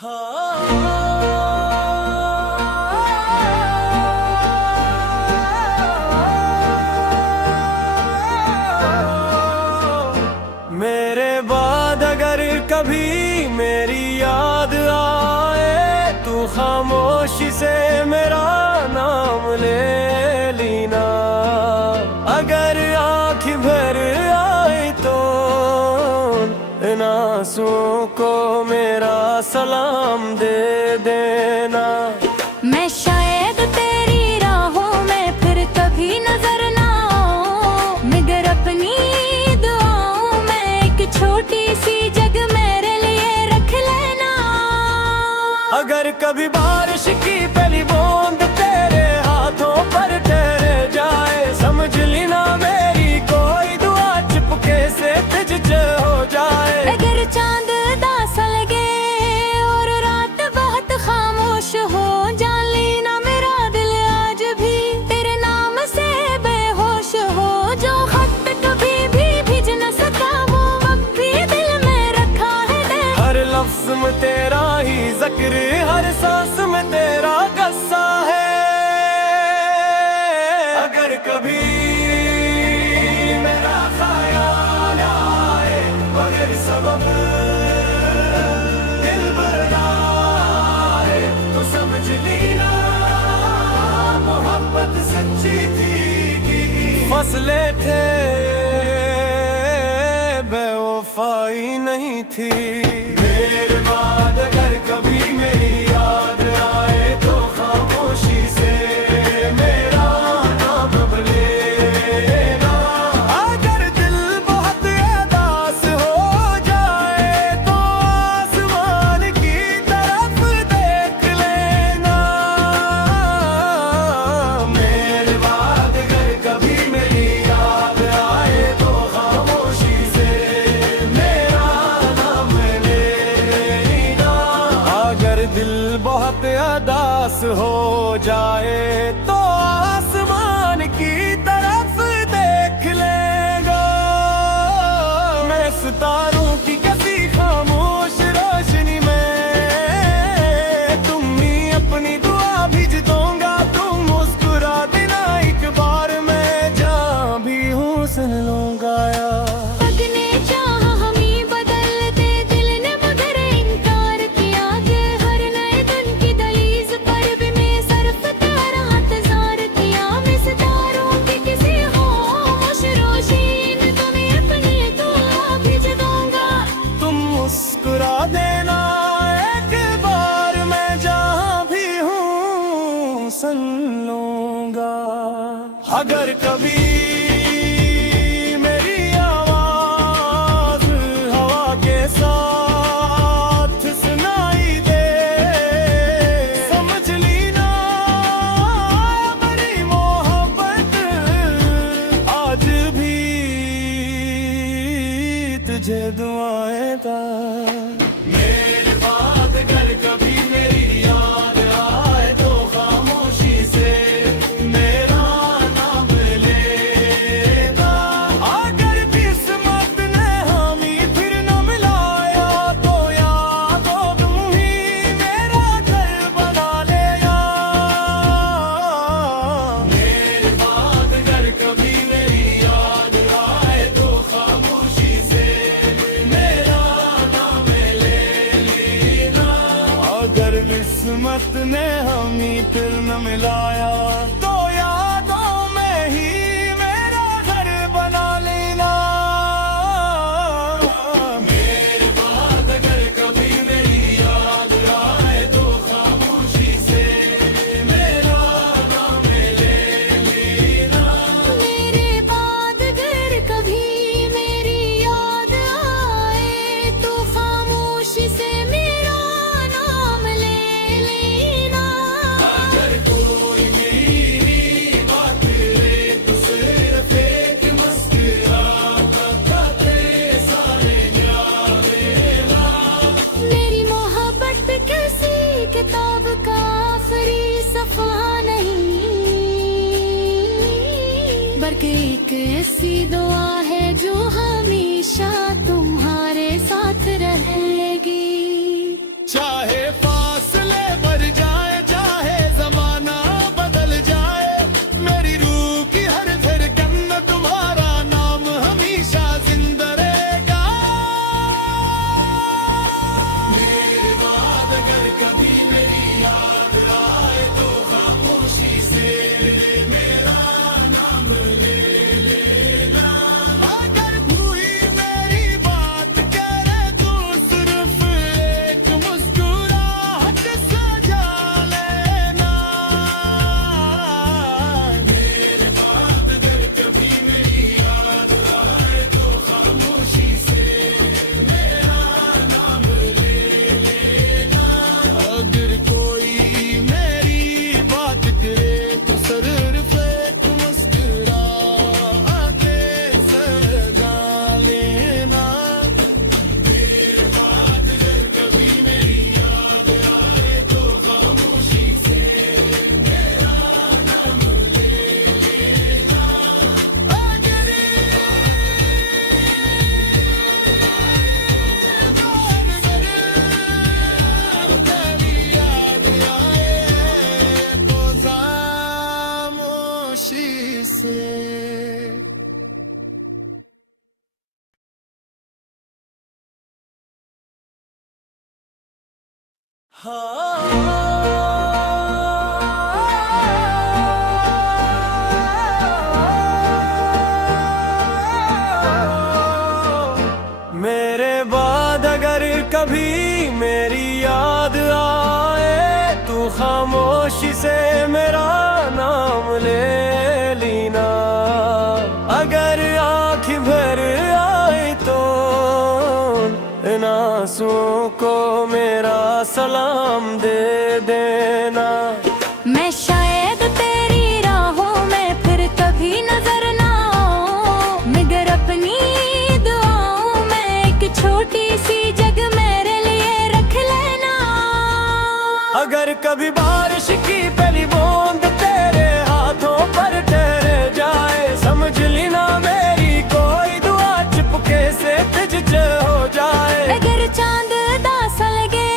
मेरे बाद अगर कभी मेरी याद आए, तू खामोशी से मेरा नाम ले लेना। अगर आँख भर आई तो इन आंसुओं को मेरा सलाम दे देना। मैं शायद तेरी राहों में फिर कभी नजर ना आऊं, मगर अपनी दुआओं में एक छोटी सी जग मेरे लिए रख लेना। अगर कभी बारिश की पहली बूंद तेरे हाथों पर ठहर जाए, समझ लेना मेरी कोई दुआ चुपके से तुझ हो जाए। अगर चांद दास लगे और रात बहुत खामोश हो, जान लेना मेरा दिल आज भी तेरे नाम से बेहोश हो। जो खत कभी भी भेज न सका वो वक्त भी दिल में रखा है। हर लफ्ज में तेरा ही जिक्र, हर सांस में तेरा गस्सा है। अगर कभी मेरा ख्याल आए मगर सबब दिल भर आए, तो समझ लेना मोहब्बत सच्ची थी। फसले थे बेवफाई नहीं थी। मेरे बाद अगर कभी मेरी याद आए, तो खामोशी से मेरा नाम लेना। अगर दिल बहुत उदास हो जाए, तो आसमान की तरफ देख लेना। मेरे बाद अगर कभी मेरी याद आए, तो खामोशी से मेरा नाम लेना। अगर दिल बहुत उदास हो जाए, तो आसमान की तरफ देख लेगा। मैं सितारों की कैसी खामोश रोशनी में तुम ही अपनी दुआ भेज दूंगा। तुम मुस्कुरा देना एक बार, मैं जहाँ भी हूँ सुन लूंगा। पग ने चाहा हमें बदलते, दिल ने मगर इनकार किया। कि हर नए दिन की दहलीज पर भी मैं सरफ तेरा इंतजार किया। मैं सितारों की किसी होश रोशनी में तुम्हें अपनी दुआ भेज दूंगा। तुम मुस्कुरा देना एक बार, मैं जहाँ भी हूँ सुन लूंगा। अगर कभी मेरी आवाज हवा के साथ सुनाई दे, समझ लेना मेरी मोहब्बत आज भी तुझे दुआएं था। मेरे बाद अगर कभी मेरी याद आए, तो खामोशी से मेरा नाम लेना। अगर किस्मत ने हमें फिर न मिलाया, तो यादों तुम ही मेरा घर बना लेना। मेरे बाद अगर कभी मेरी याद आए, तो खामोशी से मेरा नाम लेना। अगर किस्मत ने हमें फिर न मिलाया, तो यादों में ही मेरा घर बना लेना। मेरे बाद अगर कभी मेरी याद आए, तो खामोशी से मेरा नाम लेना। मेरे बाद अगर कभी मेरी याद आए, तो खामोशी से मेरा नाम ले लेना। अगर कोई मेरी मेरे बाद अगर कभी मेरी याद आए, तू खामोशी से मेरा नाम ले लेना। अगर आँख भर आए तो इन आंसुओं को मेरा सलाम दे देना। मैं शायद तेरी राहों में फिर कभी नजर ना आऊं, मगर अपनी दुआओं में एक छोटी सी जग मेरे लिए रख लेना। अगर कभी बारिश की पहली बूंद तेरे हाथों पर ठहर जाए, समझ लेना मेरी कोई दुआ चुपके से तुझ हो जाए। अगर चांद दासा लगे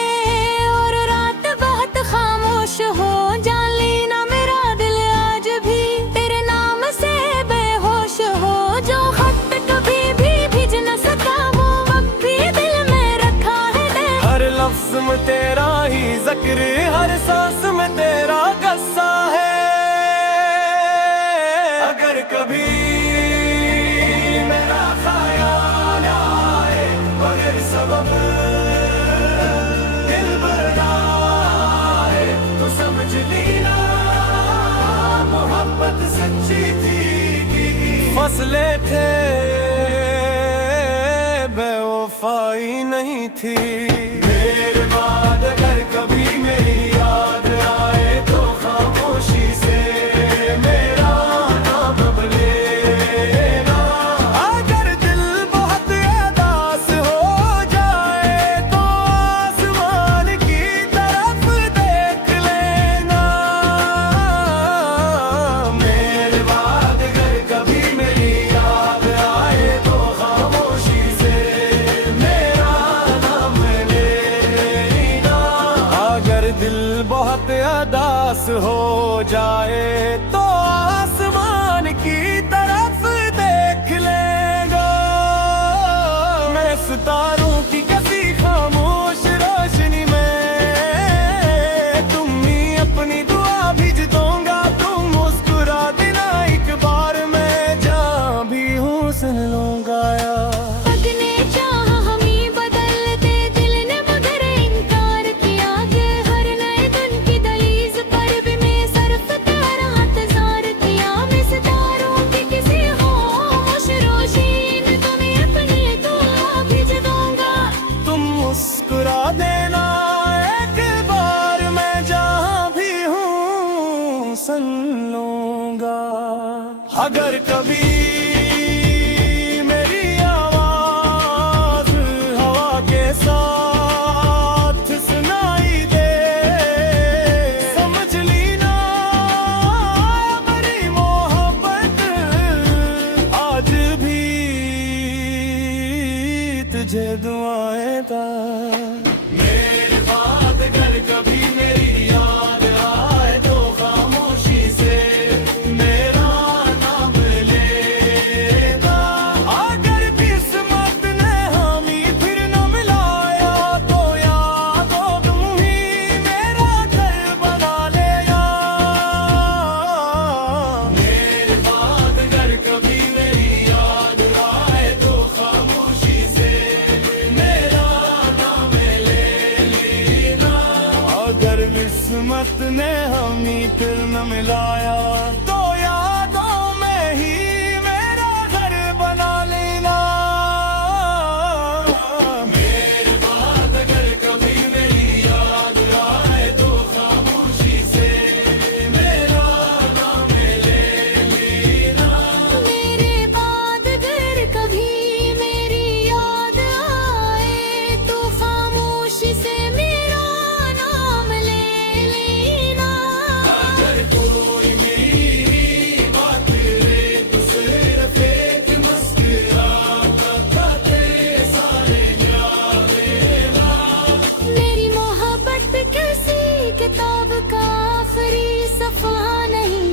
और रात बहुत खामोश हो, जान लेना मेरा दिल आज भी तेरे नाम से बेहोश हो। जो खत कभी भी भेज न सका वो अब भी दिल में रखा है। हर लफ्ज में तेरा ही जिक्र, हर सांस में तेरा कस्सा है। अगर कभी मेरा ख्याल आए बगैर सबब दिल भर आए, तो समझ लेना मोहब्बत सच्ची थी। फसले थे बेवफाई नहीं थी। मेरे बाद अगर कभी मेरी याद आए, तो खामोशी से मेरा नाम लेना। अगर दिल बहुत उदास हो जाए, तो आसमान की तरफ देख लेना। मेरे बाद अगर कभी मेरी याद आए, तो खामोशी से मेरा नाम ले लेना। अगर दिल बहुत उदास हो जाए, तो आसमान की तरफ देख लेगा। मैं सितारों की किसी खामोश रोशनी में तुम ही अपनी दुआ भेज दूंगा। तुम मुस्कुरा देना एक बार, मैं जहाँ भी हूँ सुन लूंगा यार। पग ने चाहा हमें बदलते, दिल ने मगर इनकार किया। हर नए दिन की दहलीज पर भी मैं सरफ तेरा इंतजार किया। मैं सितारों की किसी खामोश रोशनी में तुम्हें अपनी दुआ भेज दूंगा। तुम मुस्कुरा देना एक बार, मैं जहाँ भी हूँ सुन लूंगा। अगर कभी मेरी आवाज हवा के साथ सुनाई दे, समझ लेना मेरी मोहब्बत आज भी तुझे दुआएं था। मेरे बाद अगर कभी मेरी याद आए, तो खामोशी से मेरा नाम लेना। अगर किस्मत ने हमें फिर न मिलाया, तो यादों तुम ही मेरा घर बना लेना। मेरे बाद अगर कभी मेरी याद आए, तो खामोशी से मेरा नाम ले लेना। अगर किस्मत ने हमें फिर न मिलाया, तो यादों में ही मेरा घर बना लेना। मेरे बाद अगर कभी मेरी याद आए, तो खामोशी से मेरा नाम ले लेना। मेरे बाद अगर कभी मेरी याद आए, तो खामोशी से मेरा नाम ले लेना। अगर कोई मेरी बात रे, तो सिर्फ एक मुस्कुराता तेरे सारे याद लेना। मेरी मोहब्बत किसी किताब का आखिरी सफ़ा नहीं,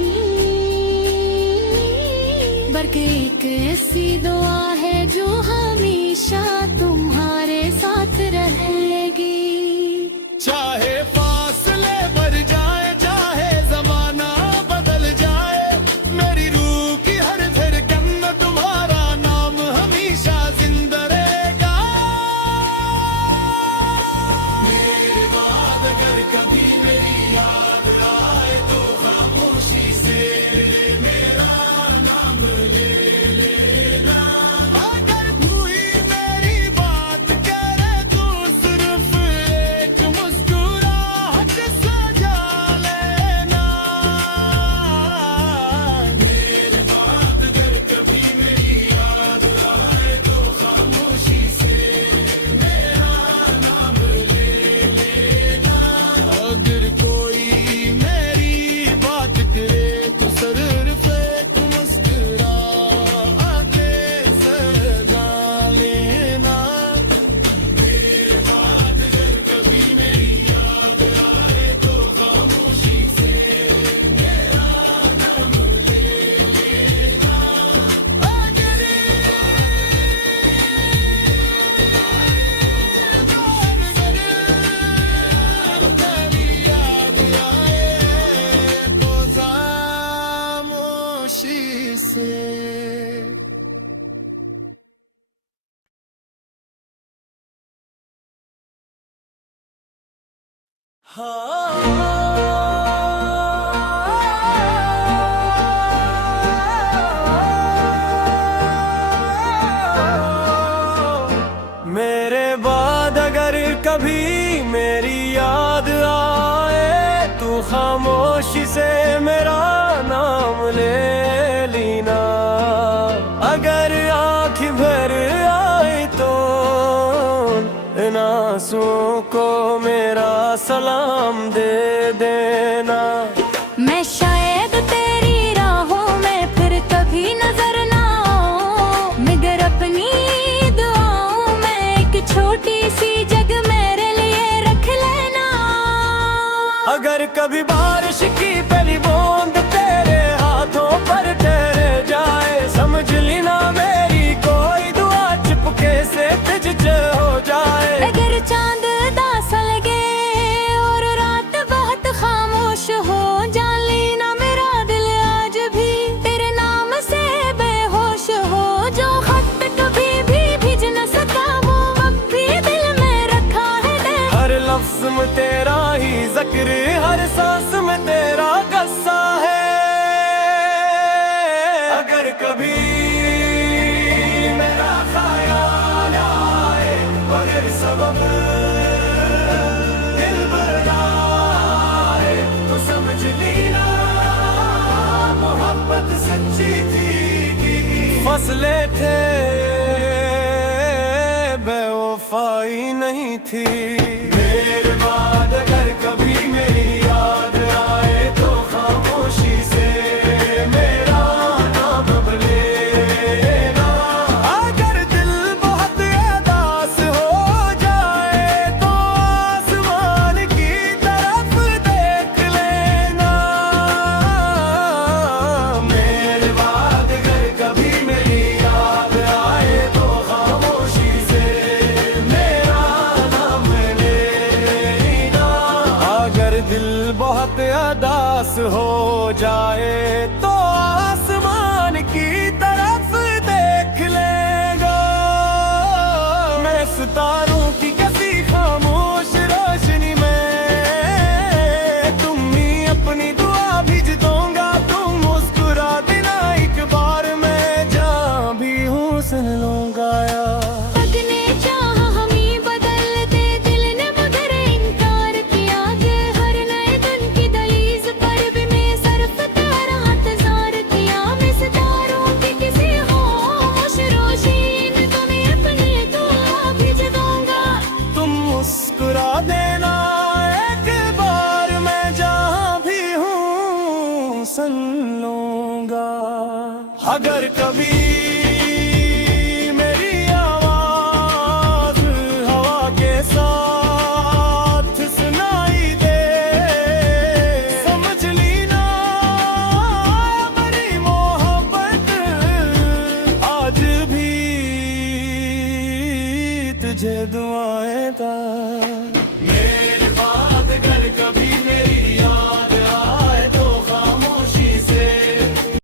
बल्कि एक ऐसी दुआ है जो हमेशा तुम्हारे साथ रहेगी। चाहे मेरे बाद अगर कभी मेरी याद आए तू खामोशी से मेरा नाम ले लेना। अगर आँख भर आए तो इन आंसुओं को मेरा सलाम दे देना। मैं शायद तेरी राहों में फिर कभी नजर ना आऊं, मगर अपनी दुआओं में एक छोटी सी जग मेरे लिए रख लेना। अगर कभी बारिश की पहली बूंद तेरे हाथों पर ठहर जाए, समझ लेना मेरी कोई दुआ चिपके से तुझ हो जाए। अगर चांद दास लगे और रात बहुत खामोश हो, जान लेना मेरा दिल आज भी तेरे नाम से बेहोश हो। जो खत कभी भी भेज न सका वो अब भी दिल में रखा है दे। हर लफ्ज में तेरा ही जिक्र, हर सांस में तेरा गस्सा है। अगर कभी मेरा ख्याल आए बगैर सबब दिल भर आए तो समझ लेना मोहब्बत सच्ची थी। फसले थे बेवफाई नहीं थी। मेरे बाद अगर कभी मेरी याद आए तो खामोशी से मेरा नाम लेना। अगर दिल बहुत उदास हो जाए तो आसमान की तरफ देख लेना। मेरे बाद अगर कभी मेरी याद आए तो खामोशी से मेरा नाम लेना। अगर दिल बहुत उदास हो जाए तो आसमान की तरफ देख लेगा। मैं सितारों की किसी खामोश रोशनी में तुम ही अपनी दुआ भेज दूंगा। तुम मुस्कुरा देना एक बार, मैं जहाँ भी हूँ सुन लूंगा यार। पग ने चाहा हमें बदलते, दिल ने मगर इनकार किया। कि हर नए दिन की दहलीज पर भी मैं सरफ तेरा इंतजार किया। मैं सितारों की किसी खामोश रोशनी में तुम्हें अपनी दुआ भेज दूंगा। तुम मुस्कुरा देना एक बार, मैं जहाँ भी हूँ सुन लूंगा। अगर कभी मेरी आवाज हवा के साथ सुनाई दे, समझ लेना मेरी मोहब्बत आज भी तुझे दुआएं था। मेरे